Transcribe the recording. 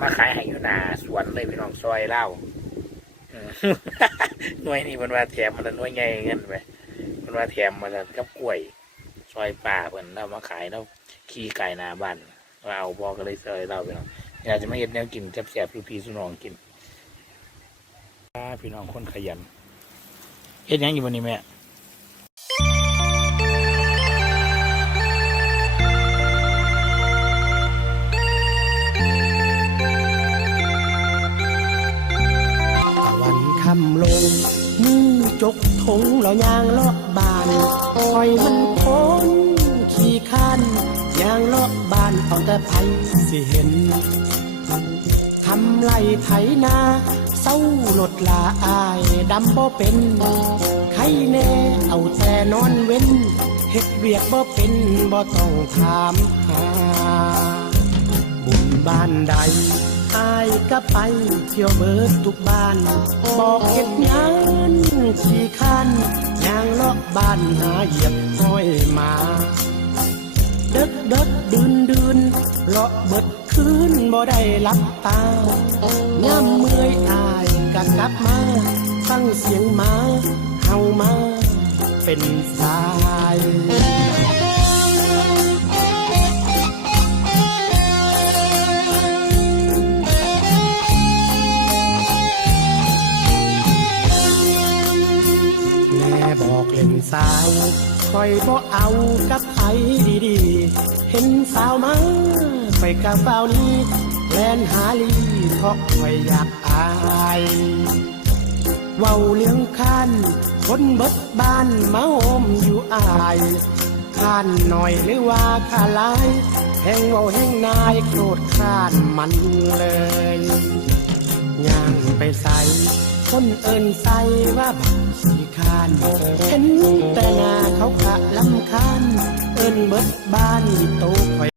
มาขายให้อยู่หนาสวนเลยพี่น้องซอยเล่าหน่วยนี่มันว่าแถมมันละหน่วยใหญ่เงินไปมันว่าแถมมาแล้วกับกล้วย ซอยป่าเพิ่นเรามาขายแล้วขี่ไก่นาบ้านว่าเอาบอกก็เลยซอยเล่าพี่น้องอยากจะมาเห็ดแนวกินแซ่บๆพี่พี่สุน้องกินพี่น้องคนขยันเฮ็ดยังอยู่วันนี้แม่ มือจกทงแล้วยางเลาะบานคอยมันพ้นขี่คันยางเลาะบานเอาแต่ไผสิเห็นทำไรไถนาเศร้าหลดลาอายดำบ่เป็นใครแน่เอาแต่นอนเว้นเฮ็ดเวียกบ่เป็นบ่ต้องถามหาบุญบ้านใด อายก็ไปเที่ยวเบิดทุกบ้าน บอกเก็บงานขี่คันยางเลาะบ้านหาเหยียบห้อยมาเด็กเด็กดืนดืนเลาะเบิดคืนบ่ได้รับตาย่ำเมื่อยอายก็กลับมาฟังเสียงมาเฮามาเป็นสาย สาวคอยบ่เอากับไผดีๆ เห็นสาวมาไปกับเฝ้านี้แลนหาลีเพราะคอยอยากอายเว้าเลี้ยงคันคนเบิดบ้านมาโอมอยู่อายข้านหน่อยหรือว่าข้าลายแห่งเว้าแห่งนายโกรธข้านมันเลยย่างไปใส่ คนเอินใส่ว่าบักสีคานเห็นแต่หนาเขาขะลำคาน เอินเบิดบ้านโตคอย